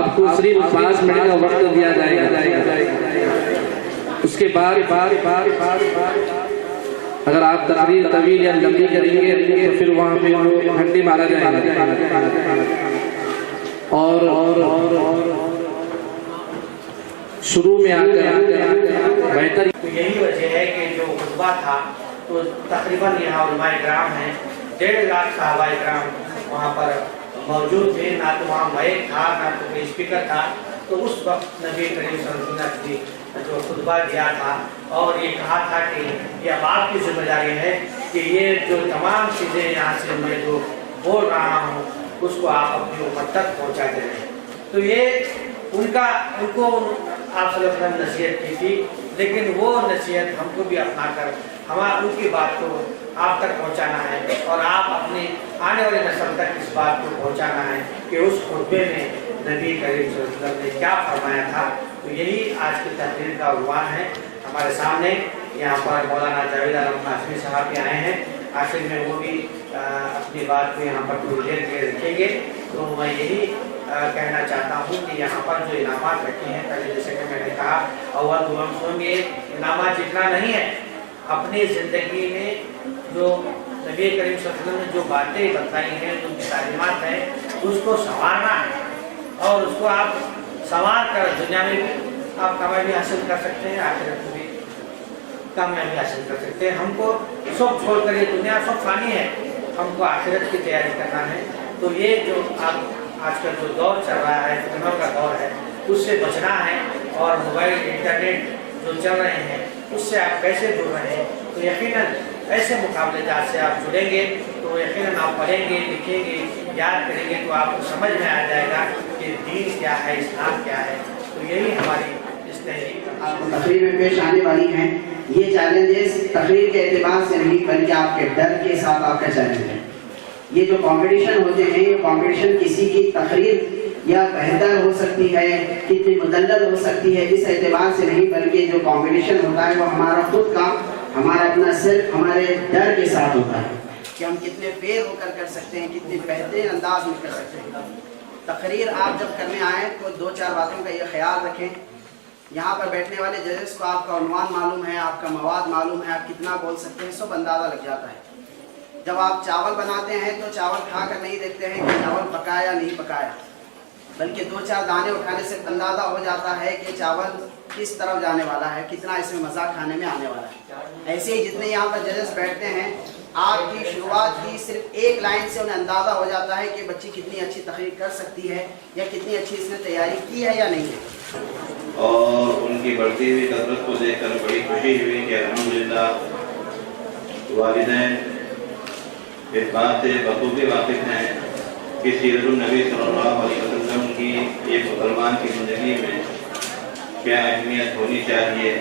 آپ کو صرف 5 منٹ کا وقت دیا جائے گا. اس کے بعد اگر آپ تقریر طویل یا لمبی کریں گے تو پھر وہاں پہ گھنٹی مارا جائے گا. اور شروع میں آ کر بہتر یہی وجہ ہے کہ جو خطبہ تھا تو تقریباً یہاں علماء کرام ہیں 1.5 لاکھ صحابہ کرام وہاں پر موجود تھے. نہ تو وہاں مائک تھا نہ تو کوئی اسپیکر تھا. تو اس وقت نبی کریم صلی اللہ علیہ وسلم نے جو خطبہ دیا تھا اور یہ کہا تھا کہ یہ اب آپ کی ذمہ داری ہے کہ یہ جو تمام چیزیں یہاں سے میں جو بول رہا ہوں اس کو آپ اپنی امت تک پہنچاتے رہیں. تو یہ ان کو آپ صلی اللہ علیہ وسلم نصیحت کی تھی, لیکن وہ نصیحت ہم کو بھی اپنا کر ان کی بات کو آپ تک پہنچانا ہے اور آپ اپنی آنے والی نسل تک اس بات کو پہنچانا ہے کہ اس خطبے میں نبی کریم صلی اللہ علیہ وسلم نے کیا فرمایا تھا. تو یہی آج کی تقریر کا عنوان ہے. ہمارے سامنے یہاں پر مولانا جاوید عالم قاسمی صاحب بھی آئے ہیں. آخر میں وہ بھی اپنی بات کو یہاں پر تھوڑی دیر کے رکھیں گے. تو میں یہی کہنا چاہتا ہوں کہ یہاں پر جو انعامات رکھے ہیں, پہلے جیسے کہ میں نے کہا اول دوم یہ انعامات جتنا نہیں ہے, اپنی زندگی میں جو نبی کریم صلی اللہ علیہ وسلم نے جو باتیں بتائی ہیں, جو تعلیمات ہیں, اس کو سنوارنا ہے اور اس کو آپ سنوار کر دنیا میں بھی آپ کامیابی حاصل کر سکتے ہیں, آخرت میں بھی کامیابی حاصل کر سکتے ہیں. ہم کو سب چھوڑ کر یہ دنیا سب فانی ہے, ہم کو آخرت کی تیاری کرنا ہے. تو یہ جو آج کل جو دور چل رہا ہے, فتنوں کا دور ہے, اس سے بچنا ہے. اور موبائل انٹرنیٹ جو چل رہے ہیں اس سے آپ کیسے جڑ رہے ہیں, تو یقیناً ایسے مقابلے جات سے آپ جڑیں گے تو یقیناً آپ پڑھیں گے, لکھیں گے, یاد کریں گے تو آپ کو سمجھ میں آ جائے گا کہ دین کیا ہے, اسلام کیا ہے. تو یہی ہماری اس تحریک تقریر میں پیش آنے والی ہیں. یہ چیلنجز تقریر کے اعتبار سے نہیں بلکہ آپ کے ڈر کے ساتھ آپ کا چیلنج ہے. یہ جو کمپٹیشن ہوتے ہیں, یہ کمپٹیشن کسی کی تقریر یا بہتر ہو سکتی ہے, کتنی مدلل ہو سکتی ہے, اس اعتبار سے نہیں بلکہ جو کمپٹیشن ہوتا ہے وہ ہمارا خود کا, ہمارا اپنا صرف ہمارے ڈر کے ساتھ ہوتا ہے کہ ہم کتنے فیر ہو کر سکتے ہیں, کتنے بہترین انداز میں کر سکتے ہیں. تقریر آپ جب کرنے آئیں تو 2-4 باتوں کا یہ خیال رکھیں. یہاں پر بیٹھنے والے ججز کو آپ کا عنوان معلوم ہے, آپ کا مواد معلوم ہے, آپ کتنا بول سکتے ہیں, سب اندازہ لگ جاتا ہے. جب آپ چاول بناتے ہیں تو چاول کھا کر نہیں دیکھتے ہیں کہ چاول پکایا یا نہیں پکایا, بلکہ 2-4 دانے اٹھانے سے اندازہ ہو جاتا ہے کہ چاول کس طرف جانے والا ہے, کتنا اس میں مزہ کھانے میں آنے والا ہے. ایسے ہی جتنے یہاں پر ججز بیٹھتے ہیں, آپ کی شروعات کی صرف ایک لائن سے انہیں اندازہ ہو جاتا ہے کہ بچی کتنی اچھی تقریر کر سکتی ہے یا کتنی اچھی اس نے تیاری کی ہے یا نہیں ہے. اور ان کی بڑھتی ہوئی قدرت کو دیکھ کر بڑی خوشی ہوئی کہ الحمدللہ والدین اس بات سے بخوبی واقف ہیں کہ سیرت النبی صلی اللہ علیہ وسلم کی ایک مسلمان کی زندگی میں کیا اہمیت ہونی چاہیے,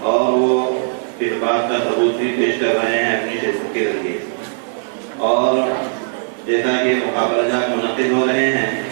اور وہ اس بات کا ثبوت بھی پیش کر رہے ہیں اپنی شرکت کے ذریعے. اور جیسا کہ مقابلہ جات منعقد ہو رہے ہیں,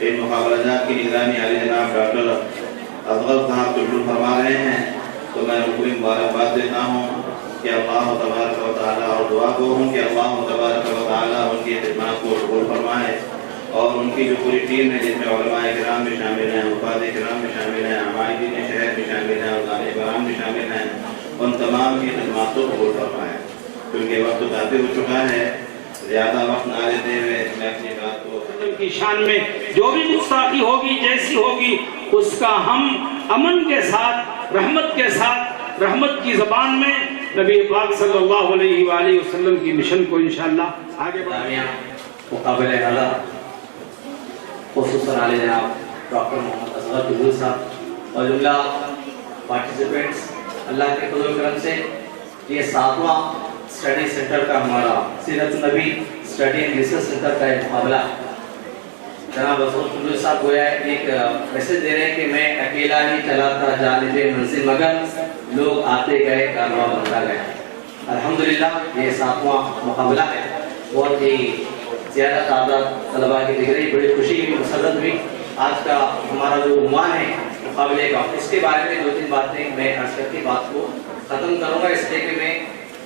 ان مقابلہ جات کی نگرانی علی جناب ڈاکٹر اصغر صاحب قبول فرما رہے ہیں, تو میں ان کو مبارکباد دیتا ہوں کہ اللہ تبارک و تعالیٰ, اور دعا کو ہوں کہ اللہ تبارک و تعالیٰ ان کی خدمات کو قبول فرمائے, اور ان کی جو پوری ٹیم ہے جس میں علماء کرام بھی شامل ہیں, حفاظ کرام بھی شامل ہیں, عمائدین شہر بھی شامل ہیں, اور دانے کرام بھی شامل ہیں, ان تمام کی خدمات کو قبول فرمائے. کیونکہ وقت کافی ہو چکا ہے, زیادہ وقت نہ لیتے ہوئے میں اپنی بات کو کی شان میں جو بھی گستاخی ہوگی جیسی ہوگی اس کا ہم امن کے ساتھ, رحمت کے ساتھ, رحمت کی زبان میں نبی پاک صلی اللہ علیہ وآلہ وسلم کی مشن کو انشاءاللہ آگے بڑھائیں. مقابلہ اعلیٰ خصوصاً علی جناب ڈاکٹر محمد اصغر قبول صاحب اور جملہ پارٹیسپینٹس, اللہ کے فضل و کرم سے یہ 7واں اسٹڈی سینٹر کا ہمارا سیرت النبی اسٹڈی اینڈ ریسرچ سینٹر کا ایک مقابلہ. جناب اصغر قبول صاحب گویا ایک میسج دے رہے ہیں کہ میں اکیلا ہی چلا تھا جانب منزل, مگر لوگ آتے گئے, کارواں بنتا گیا. الحمدللہ یہ 7واں مقابلہ ہے. بہت ہی زیادہ تعداد طلباء کی دکھ رہی, بڑی خوشی ہوئی, مسرت ہوئی. آج کا ہمارا جو عنوان ہے مقابلے کا, اس کے بارے میں 2-3 باتیں میں عرض کر کے بات کو ختم کروں گا, اس لیے کہ میں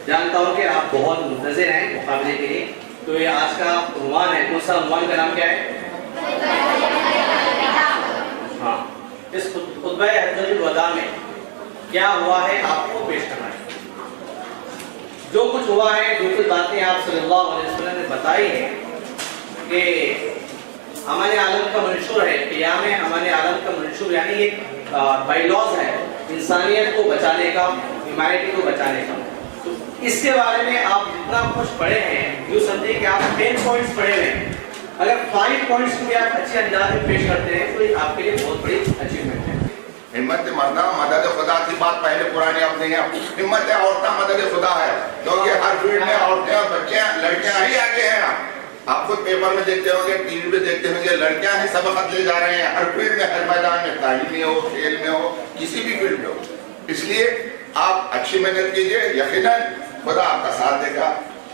جانتا ہوں کہ آپ بہت منتظر ہیں مقابلے کے لیے. تو یہ آج کا عنوان ہے. کون سا عنوان کا نام کیا ہے؟ خطبہ حجۃ الوداع میں کیا ہوا ہے آپ کو پیش کرنا ہے. جو کچھ ہوا ہے، جو کچھ باتیں آپ صلی اللہ علیہ وسلم نے بتائی ہیں کہ امان عالم کا منشور ہے، قیام امان عالم کا منشور، یعنی ایک بائی لاز ہے انسانیت کو بچانے کا، ہیومینٹی کو بچانے کا. تو اس کے بارے میں آپ جتنا کچھ پڑھے ہیں، یوں سمجھیں کہ آپ 10 پوائنٹس پڑھے ہوئے ہیں. اگر 5 پوائنٹس کو بھی آپ اچھے انداز میں پیش کرتے ہیں تو یہ آپ کے لیے بہت بڑی اچیومنٹ ہے. ہمت مردہ مدد خدا کی بات پہلے پرانے اپنے ہیں. ہمت عورتیں مدد خدا ہے، کیونکہ ہر فیلڈ میں عورتیں اور بچے لڑکیاں ہی آگے ہیں. آپ خود پیپر میں دیکھتے ہوں گے، ٹی وی پہ دیکھتے ہوں گے، لڑکیاں ہی سبقت لے جا رہے ہیں ہر فیلڈ میں، ہر میدان میں، تعلیم میں ہو، کھیل میں ہو، کسی بھی فیلڈ میں ہو. اس لیے آپ اچھی محنت کیجئے، یقیناً خدا آپ کا ساتھ دے گا.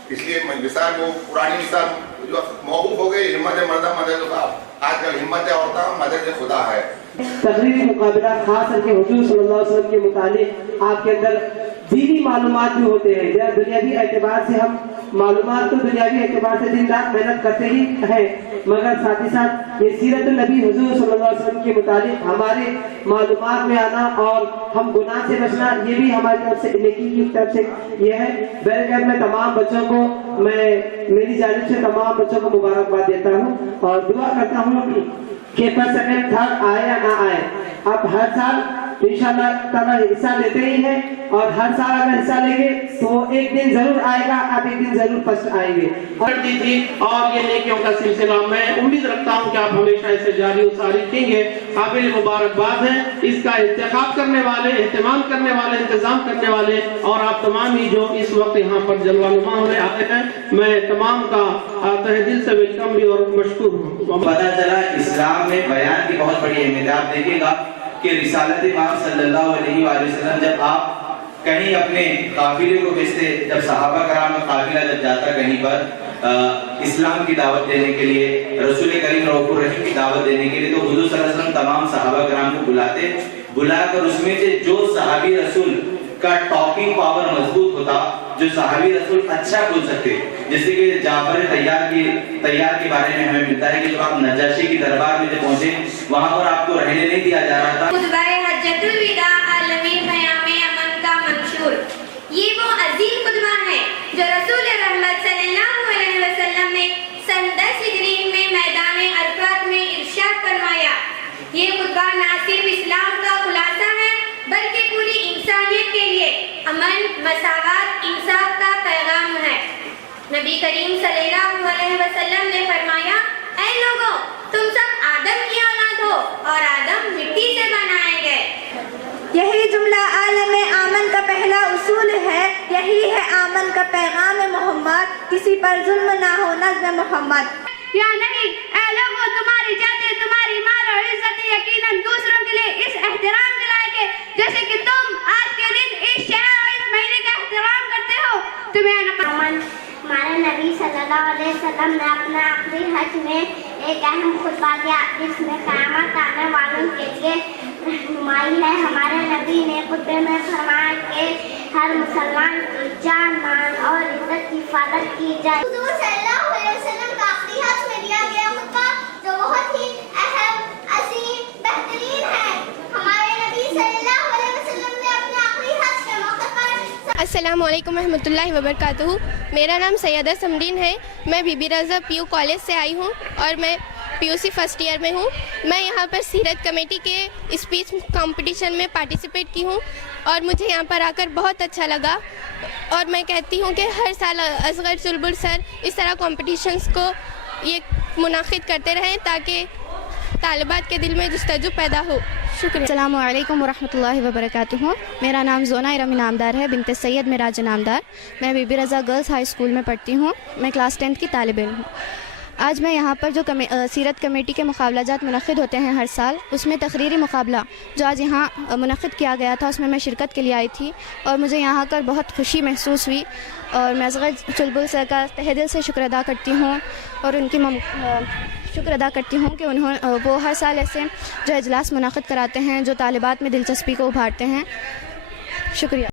اس لیے مثال وہ پرانی مثال جو موقوف ہو گئی، ہمت مردہ مدد خدا، آج کل ہمت عورتیں مدد خدا ہے. تقریری مقابلہ خاص کر کے حضور صلی اللہ علیہ وسلم کے متعلق آپ کے اندر دینی معلومات بھی ہوتے ہیں. دنیاوی اعتبار سے ہم معلومات تو دنیاوی اعتبار سے دن رات محنت کرتے ہی ہیں، مگر ساتھ ہی ساتھ یہ سیرت النبی حضور صلی اللہ علیہ وسلم کے متعلق ہمارے معلومات میں آنا اور ہم گناہ سے بچنا، یہ بھی ہماری طرف سے، نیکی کی طرف سے یہ ہے. بہرکیف میں تمام بچوں کو، میں میری جانب سے تمام بچوں کو مبارکباد دیتا ہوں اور دعا کرتا ہوں کہ فرسٹ سیکنڈ تھرڈ آئے یا نہ آئے، آپ ہر سال انشاءاللہ تعالیٰ حصہ لیتے ہی ہیں، اور ہر سال اگر حصہ لیں گے تو ایک دن ضرور آئے گا، آپ ایک دن ضرور فرسٹ آئیں گے. کرتی تھی اور یہ نیکیوں کا سلسلہ میں امید رکھتا ہوں کہ آپ ہمیشہ اسے جاری و ساری رکھیں گے. قابل مبارکباد ہے اس کا انتخاب کرنے والے، اہتمام کرنے والے، انتظام کرنے والے، اور آپ تمام ہی جو اس وقت یہاں پر جلوہ نما ہونے آئے ہیں. میں تمام کا تہ دل سے ویلکم بھی اور مشکور ہوں. پتہ چلا اسلام میں بیان کی بہت بڑی اہمیت ہے. آپ دیکھیں گا کہ رسالت پاک صلی اللہ علیہ وآلہ وسلم جب آپ کہیں اپنے قافلے کو بھیجتے، جب صحابہ کرام کا قافلہ جب جاتا کہیں پر اسلام کی دعوت دینے کے لیے، رسول کریم رؤوف الرحیم کی دعوت دینے کے لیے، تو حضور صلی اللہ علیہ وسلم تمام صحابہ کرام کو بلا کر اس میں سے جو صحابی رسول کا ٹاکنگ پاور مضبوط ہوتا، جو صحابی رسول اچھا بول سکتے، جیسے کہ جعفر طیار کے بارے میں ہمیں ملتا ہے کہ جب آپ نجاشی کی دربار میں جب پہنچے، وہاں پر آپ کو رہنے نہیں دیا جا رہا تھا. خطبہ حجۃ الوداع عالمی قیام امن کا منشور، یہ وہ عظیم خطبہ ہے جو رسول رحمت صلی اللہ علیہ وسلم نے سن 10 ہجری میں میدان عرفات میں ارشاد فرمایا. یہ خطبہ نہ صرف اسلام کا خلاصہ ہے بلکہ پوری انسانیت کے لیے امن، مساوات، انصاف کا پیغام ہے. نبی کریم صلی اللہ علیہ وسلم نے فرمایا، اے لوگوں، تم سب آدم کی اولاد ہو اور آدم مٹی سے بنائے گئے. یہی جملہ عالم آمن کا پہلا اصول ہے. یہی ہے آمن کا پیغام محمد، کسی پر ظلم نہ ہو، نظم محمد. یا نہیں، اے لوگوں، تمہاری جاتیں، تمہاری مال اور عزت یقیناً دوسروں کے لیے اس احترام کے لائق ہے جیسے کہ تم آج کے دن اس شہر اور اس مہینے کا احترام کرتے ہو. ہمارے نبی صلی اللہ علیہ وسلم نے اپنے آخری حج میں ایک اہم خطبہ دیا جس میں قیامت آنے والوں کے لیے رہنمائی ہے. ہمارے نبی نے خطبے میں فرمایا کہ ہر مسلمان کی جان، مال اور عزت کی حفاظت کی جائے. حضور صلی اللہ علیہ وسلم کا آخری حج میں دیا گیا خطبہ جو بہت ہی اہم، عظیم، بہترین ہے. ہمارے نبی صلی اللہ علیہ وسلم نے اپنے آخری حج کے موقع پر. السلام علیکم ورحمۃ اللہ وبرکاتہ. میرا نام سیدہ سمرین ہے. میں B B Raza P U college سے آئی ہوں اور میں P U C first year میں ہوں. میں یہاں پر سیرت کمیٹی کے اسپیچ کمپٹیشن میں پارٹیسپیٹ کی ہوں اور مجھے یہاں پر آ کر بہت اچھا لگا. اور میں کہتی ہوں کہ ہر سال اصغر چلبل سر اس طرح کمپٹیشنز کو یہ منعقد کرتے رہیں تاکہ طالبات کے دل میں جستجو پیدا ہو. شکریہ. السلام علیکم ورحمۃ اللہ وبرکاتہ. میرا نام زونا ارم انعامدار ہے، بنت سید میراج انعامدار. میں B B Raza girls high school میں پڑھتی ہوں. میں کلاس 10 کی طالب علم ہوں. آج میں یہاں پر جو سیرت کمیٹی کے مقابلہ جات منعقد ہوتے ہیں ہر سال، اس میں تقریری مقابلہ جو آج یہاں منعقد کیا گیا تھا، اس میں شرکت کے لیے آئی تھی اور مجھے یہاں کر بہت خوشی محسوس ہوئی. اور میں اصغر چلبل سر کا تہ دل سے شکر ادا کرتی ہوں اور ان کی شکر ادا کرتی ہوں کہ وہ ہر سال ایسے جو اجلاس منعقد کراتے ہیں جو طالبات میں دلچسپی کو ابھارتے ہیں. شکریہ.